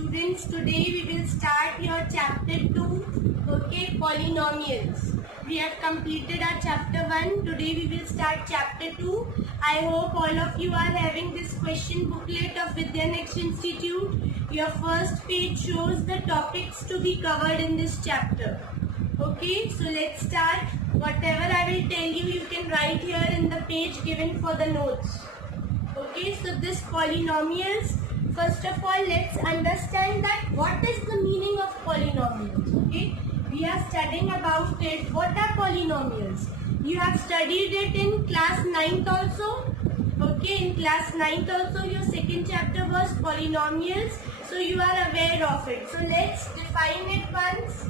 Students, today we will start your chapter 2, okay, polynomials. We have completed our chapter 1. Today we will start chapter 2. I hope all of you are having this question booklet of Vidyanext Institute. Your first page shows the topics to be covered in this chapter. Okay, so let's start. Whatever I will tell you, you can write here in the page given for the notes. Okay, so this polynomials. First of all, let's understand that what is the meaning of polynomials. Okay, we are studying about it. What are polynomials? You have studied it in class 9th also. Okay, in class 9th also your second chapter was polynomials. So you are aware of it. So let's define it once.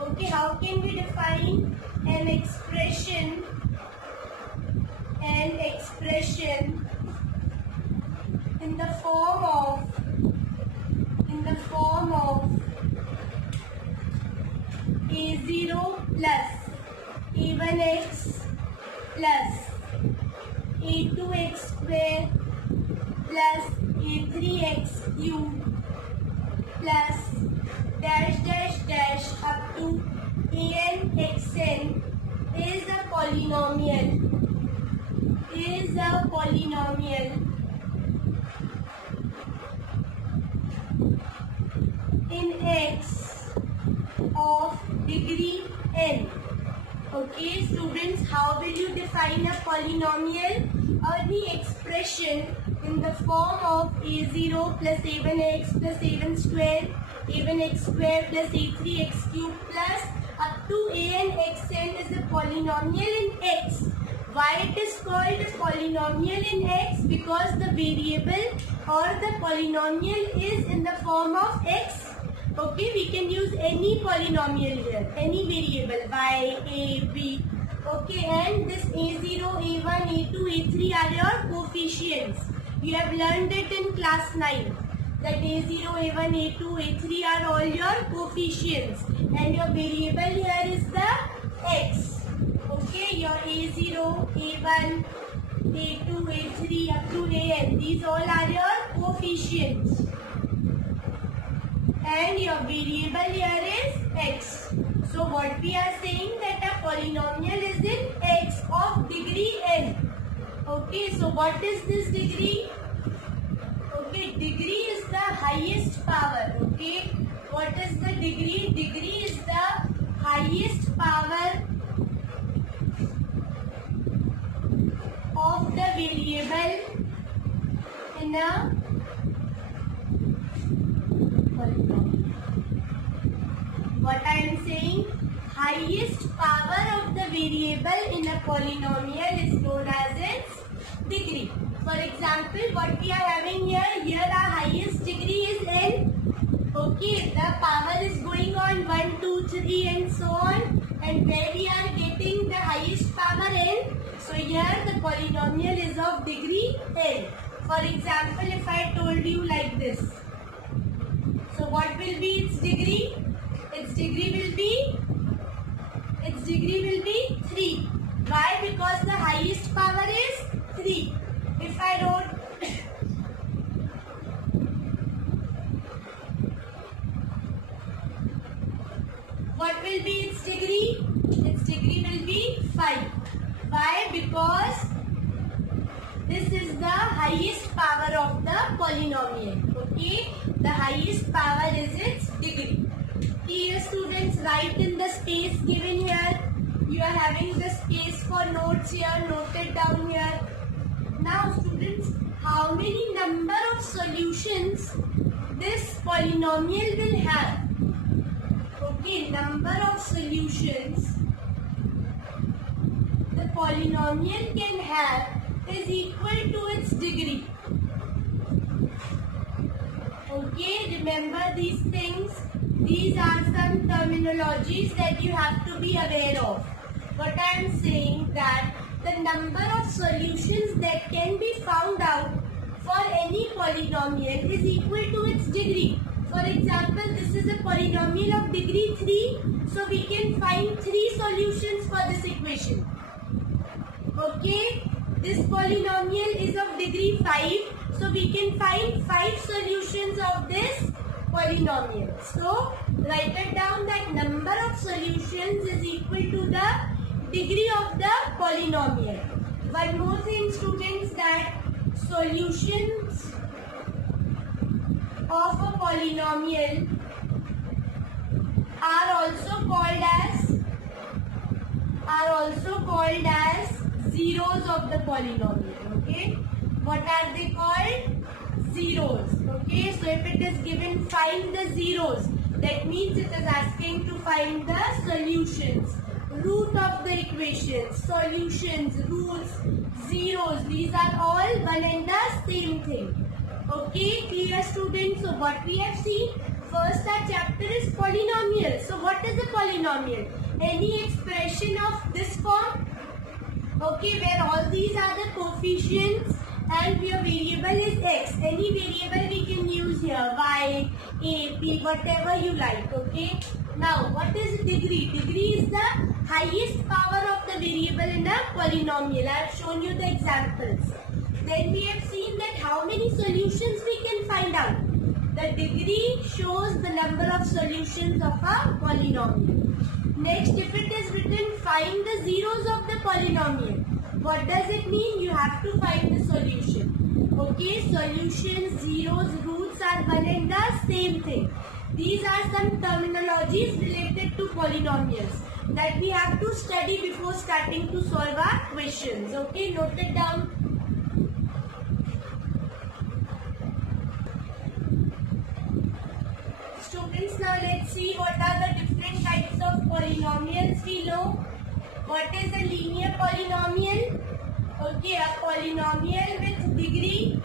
Okay, how can we define an expression? In the form of a0 plus a1x plus a2x square plus a3x cube plus dash dash dash up to an xn is a polynomial. In x of degree n. Okay, students, how will you define a polynomial? Or the expression in the form of a0 plus a1x plus a1 square, a1x square plus a3x cube plus up to an xn is a polynomial in x. Why it is called a polynomial in x? Because the variable or the polynomial is in the form of x. Okay, we can use any polynomial here, any variable, y, a, b. Okay, and this a0, a1, a2, a3 are your coefficients. You have learned it in class 9. That a0, a1, a2, a3 are all your coefficients. And your variable here is the x. Okay, your a0, a1, a2, a3 up to an. These all are your coefficients. And your variable here is x. So what we are saying that a polynomial is in x of degree n. Okay, so what is this degree? Okay, degree is the highest power. Okay, what is the degree? Degree is the highest power of the variable in a polynomial. What I am saying, highest power of the variable in a polynomial is known as its degree. For example, what we are having here our highest degree is n. Okay, the power is going on 1, 2, 3 and so on. And where we are getting the highest power n, so here the polynomial is of degree n. For example, if I told you like this, so what will be its degree? Its degree will be 3. Why? Because the highest power is 3. If I wrote what will be its degree? Its degree will be 5. Why? Because this is the highest power of the polynomial. Okay, the highest power is its degree. Here students, write in the space given here. You are having the space for notes here, noted down here. Now students, how many number of solutions this polynomial will have? Okay, number of solutions the polynomial can have is equal to its degree. Okay, remember these things. These are some terminologies that you have to be aware of. What I am saying that the number of solutions that can be found out for any polynomial is equal to its degree. For example, this is a polynomial of degree 3. So we can find 3 solutions for this equation. Okay, this polynomial is of degree 5. So we can find 5 solutions of this polynomial. So write it down that number of solutions is equal to the degree of the polynomial. One more thing, students, that solutions of a polynomial are also called as zeros of the polynomial. Okay, what are they called? Zeros. Okay, so if it is given find the zeros, that means it is asking to find the solutions, root of the equations, solutions, roots, zeros, these are all one and the same thing. Okay, clear, students? So what we have seen, first our chapter is polynomial. So what is a polynomial? Any expression of this form, okay, where all these are the coefficients and your variable is x. Any variable we can use here, y, a, b, whatever you like. Okay. Now what is degree? Degree is the highest power of the variable in a polynomial. I have shown you the examples. Then we have seen that how many solutions we can find out. The degree shows the number of solutions of a polynomial. Next, if it is written find the zeros of the polynomial, what does it mean? You have to find the solution. Okay, solutions, zeros, roots are one and the same thing. These are some terminologies related to polynomials that we have to study before starting to solve our questions. Okay, note it down. Students, now let's see what are the different types of polynomials we know. What is a linear polynomial? Okay, a polynomial with degree.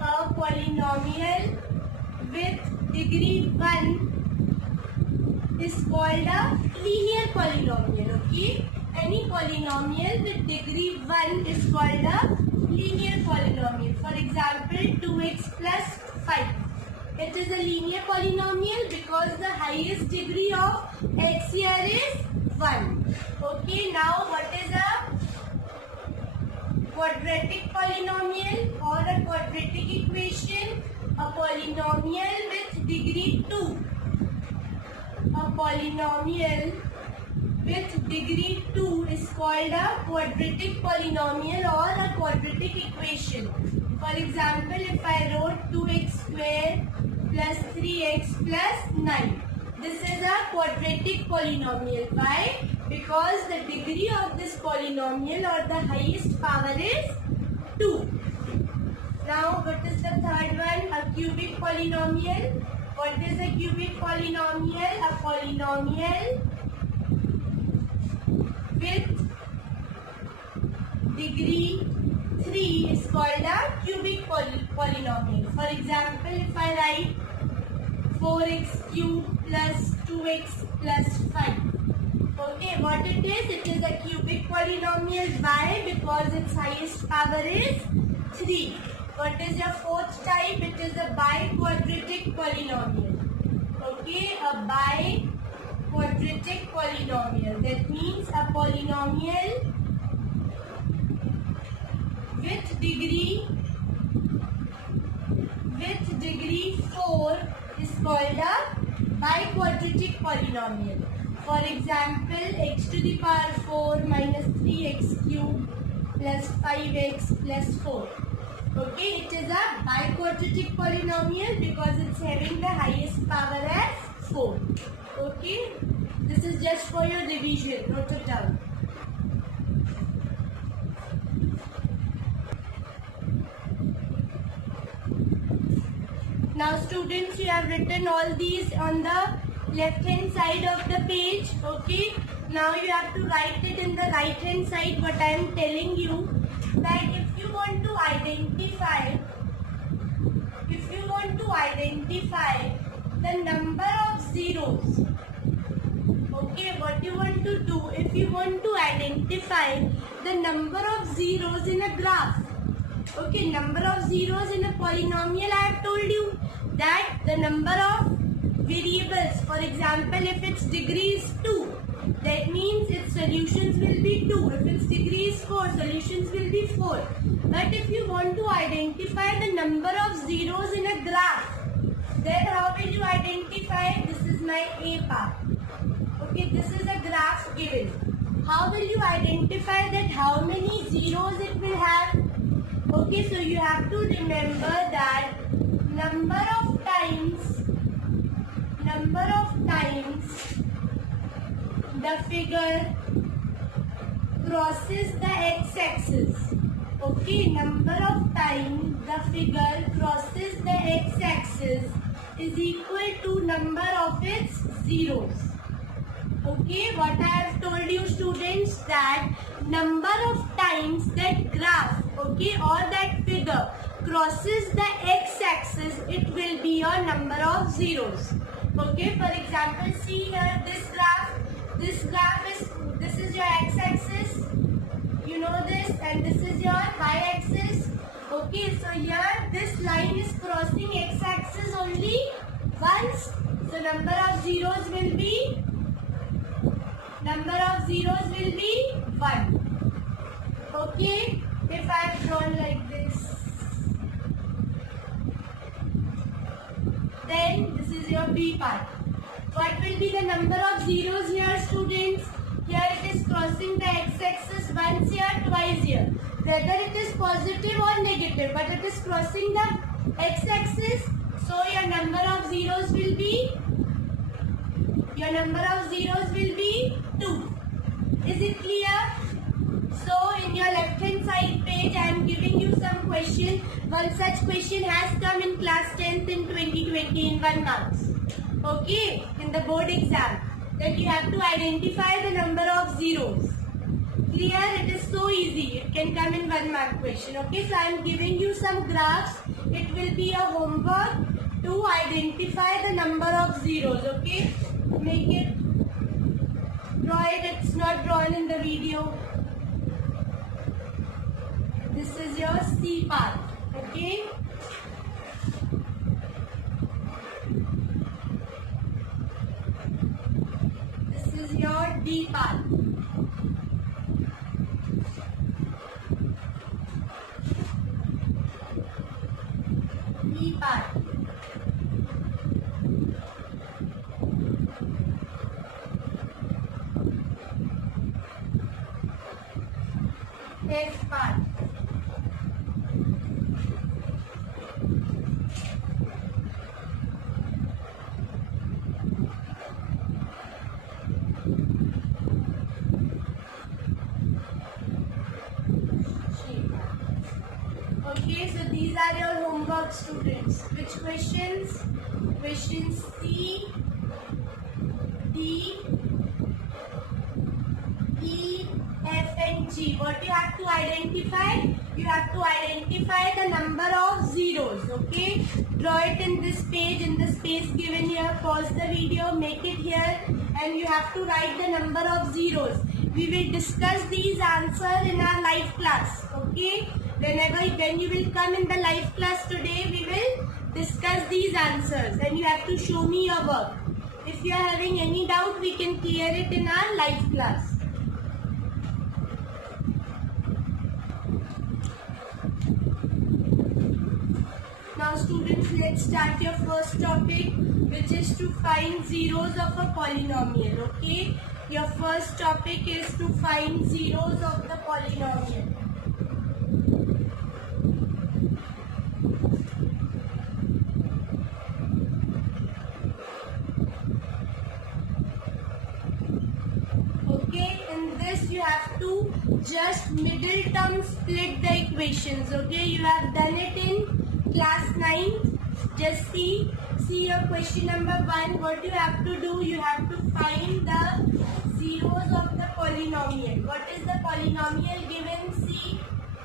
A polynomial with degree 1 is called a linear polynomial. Okay, any polynomial with degree 1 is called a linear polynomial. For example, 2x plus 5. It is a linear polynomial because the highest degree of x here is 1. Okay, now what is a quadratic polynomial or a quadratic equation? A polynomial with degree 2. A polynomial with degree 2 is called a quadratic polynomial or a quadratic equation. For example, if I wrote 2x square plus 3x plus 9. This is a quadratic polynomial. Why? Because the degree of this polynomial or the highest power is 2. Now, what is the third one? A cubic polynomial. What is a cubic polynomial? A polynomial with degree 3 is called a cubic polynomial. For example, if I write 4x cubed plus 2x plus 5. Okay, what it is? It is a cubic polynomial. Why? Because its highest power is 3. What is your fourth type? It is a biquadratic polynomial. Okay, a biquadratic polynomial. That means a polynomial with degree 4 is called a biquadratic polynomial. For example, x to the power 4 minus 3x cubed plus 5x plus 4. Okay, it is a biquadratic polynomial because it's having the highest power as 4. Okay, this is just for your revision. Note it down. Now students, you have written all these on the left hand side of the page. Okay, now you have to write it in the right hand side what I am telling you, that if you want to identify the number of zeros, okay, what you want to do, if you want to identify the number of zeros in a graph, okay, number of zeros in a polynomial, I have told you that the number of variables, for example, if its degree is 2, that means its solutions will be 2. If its degree is 4, solutions will be 4. But if you want to identify the number of zeros in a graph, Then how will you identify this is my A part? Okay, this is a graph given. How will you identify that how many zeros it will have? Okay, so you have to remember that number of times the figure crosses the x-axis. Okay, number of times the figure crosses the x-axis is equal to number of its zeros. Okay, what I have told you students, that number of times that graph, okay, or that figure crosses the x-axis, it will be your number of zeros. Okay, for example, see here this graph this is your x-axis, you know this, and this is your y-axis. Okay, so here this line is crossing x-axis only once, so number of zeros will be 1. Okay, if I have drawn like this, then this is your B part. What will be the number of zeros here, students? Here it is crossing the x-axis once here, twice here. Whether it is positive or negative, but it is crossing the x-axis, so your number of zeros will be 2. Is it clear? So in your left hand side page, I am giving you some question. One such question has come in class 10th in 2020 in 1 marks. Okay, in the board exam. That you have to identify the number of zeros. Clear? It is so easy. It can come in 1 mark question. Okay, so I am giving you some graphs. It will be a homework to identify the number of zeros. Okay, make it, draw it. It's not drawn in the video. This is your C part. Okay. This is your D part. E part. F part. Okay, so these are your homework, students. Which questions? Questions C, D, E, F and G. What you have to identify? You have to identify the number of zeros. Okay, draw it in this page, in the space given here. Pause the video, make it here, and you have to write the number of zeros. We will discuss these answers in our live class. Okay, when you will come in the live class today, we will discuss these answers and you have to show me your work. If you are having any doubt, we can clear it in our live class. Now students, let's start your first topic, which is to find zeros of a polynomial. Okay, your first topic is to find zeros of the polynomial. Okay, in this you have to just middle term split the equations. Okay, you have done it in class 9. Just see your question number 1. What you have to do, you have to find the zeros of the polynomial. What is the polynomial given? See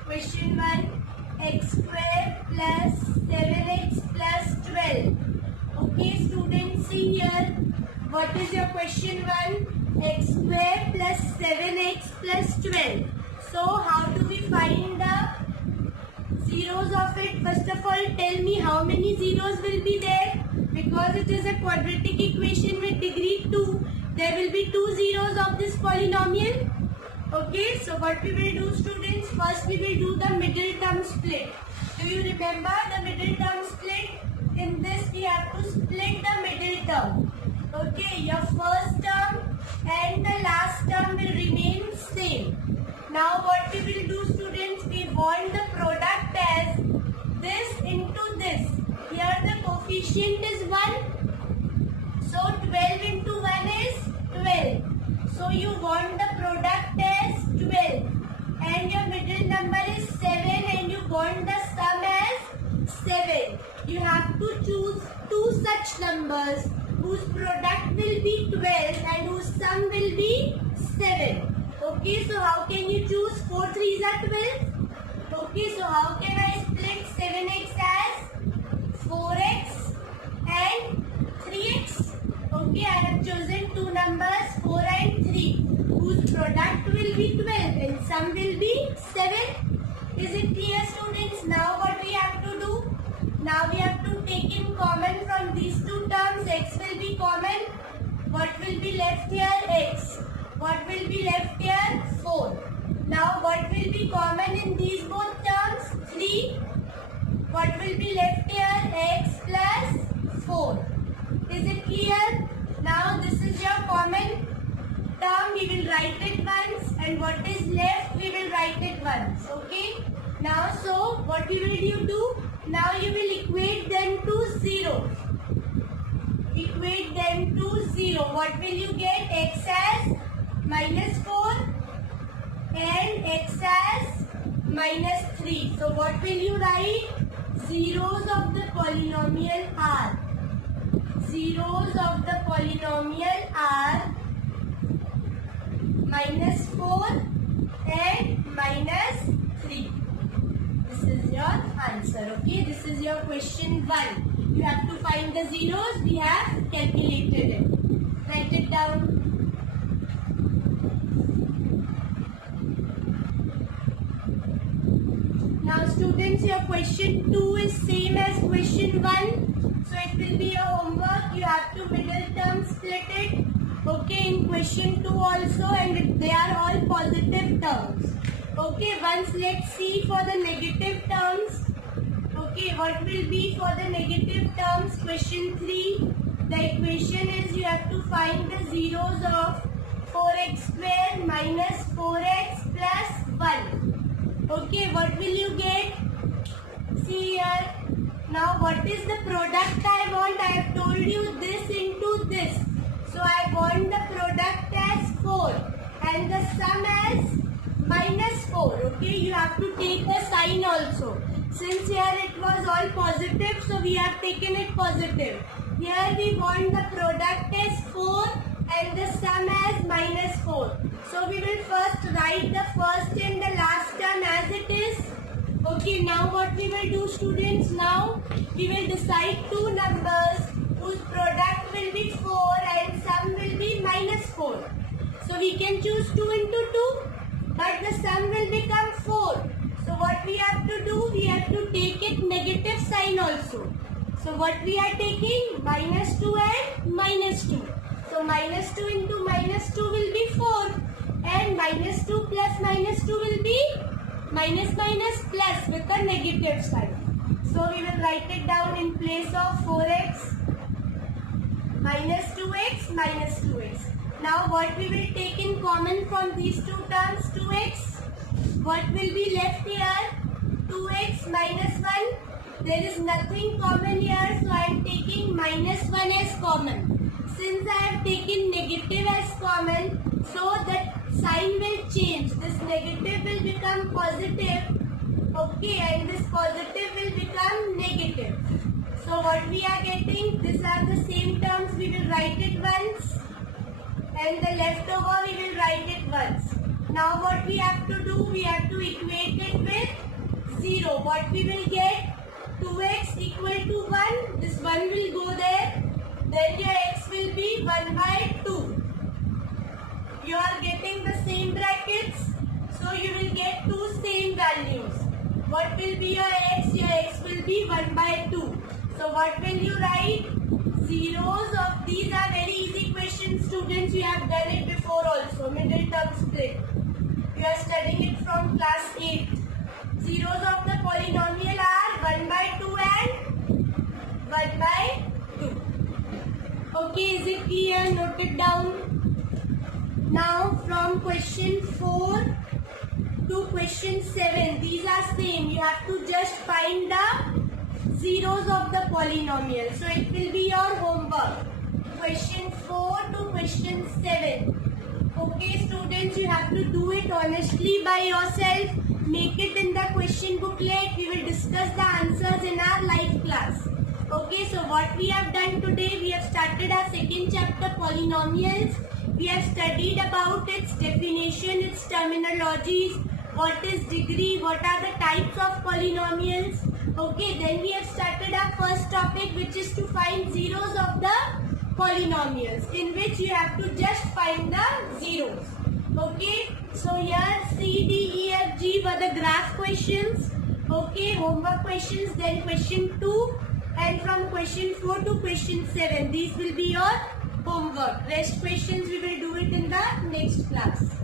question 1, x square plus 7x plus 12. Okay students, see here. What is your question 1? X square plus 7x plus 12. So how do we find the zeros of it? First of all, tell me how many zeros will be there. Because it is a quadratic equation with degree 2, there will be 2 zeros of this polynomial. Okay, so what we will do, students? First we will do the middle term split. Do you remember the middle term split? In this you have to split the middle term. Okay, your first term and the last term will remain same. Now what we will do, students, we want the product as this into this. Here the coefficient is 1. So 12 into 1 is 12. So you want the product as 12. And your middle number is 7 and you want the sum as 7. You have to choose two such numbers whose product will be 12 and whose sum will be 7. Okay, so how can you choose 4 3s are 12? Okay, so how can I split 7x as 4x and 3x? Okay, I have chosen two numbers 4 and 3 whose product will be 12 and sum will be 7. Is it clear, students? Now what we have to do? Now we have to take in common from these two terms. X will be common. What will be left here? X. What will be left here? 4. Now what will be common in these both terms? 3. What will be left here? X plus 4. Is it clear? Now this is your common term. We will write it once and what is left we will write it once. Okay. Now so what will you do? Now you will equate them to 0. Equate them to 0. What will you get? X as minus 4 and x as minus 3. So what will you write? Zeros of the polynomial are. Zeros of the polynomial are minus 4 and minus 3. This is your answer. Okay, this is your question 1. You have to find the zeros. We have calculated it. Write it down. Now students, your question 2 is same as question 1. So it will be your homework. You have to middle term split it. Okay, in question 2 also, and they are all positive terms. Okay, once let's see for the negative terms. Okay, what will be for the negative terms? Question 3. The equation is you have to find the zeros of 4x square minus 4x plus 1. Okay, what will you get? See here. Now what is the product I want? I have told you this into this. So I want the product as 4 and the sum as minus 4. Okay, you have to take the sign also. Since here it was all positive, so we have taken it positive. Here we want the product as 4 and the sum as minus 4. So we will first write the first and the last term as it is. Okay, now what we will do, students? Now we will decide two numbers whose product will be 4 and sum will be minus 4. So we can choose 2 into 2, but the sum will become 4. So what we have to do? We have to take it negative sign also. So what we are taking? Minus 2 and minus 2. So minus 2 into minus 2 will be 4. And minus 2 plus minus 2 will be minus minus plus with a negative sign. So we will write it down in place of 4x minus 2x minus 2x. Now what we will take in common from these two terms? 2x. What will be left here? 2x minus 1. There is nothing common here, so I am taking minus 1 as common. Since I have taken negative as common, so that sign will change. This negative will become positive. Okay, and this positive will become negative. So what we are getting? These are the same terms. We will write it once. And the leftover we will write it once. Now what we have to do? We have to equate it with 0. What we will get? 2x equal to 1. This 1 will go there. Then your x will be 1 by 2. You are getting the same brackets. So you will get two same values. What will be your x? Your x will be 1 by 2. So what will you write? Zeros of these are very easy questions, students. You have done it before also. Middle term split. You are studying it from class 8. Zeros of the polynomial are 1 by 2 and 1 by Okay, is it clear? Note it down. Now from question 4 to question 7, these are same. You have to just find the zeros of the polynomial. So it will be your homework. Question 4 to question 7. Okay students, you have to do it honestly by yourself. Make it in the question booklet. We will discuss the answers in our live class. Okay, so what we have done today, we have started our second chapter, polynomials. We have studied about its definition, its terminologies, what is degree, what are the types of polynomials. Okay, then we have started our first topic, which is to find zeros of the polynomials, in which you have to just find the zeros. Okay, so here C, D, E, F, G were the graph questions. Okay, homework questions, then question 2. And from question 4 to question 7, these will be your homework. Rest questions we will do it in the next class.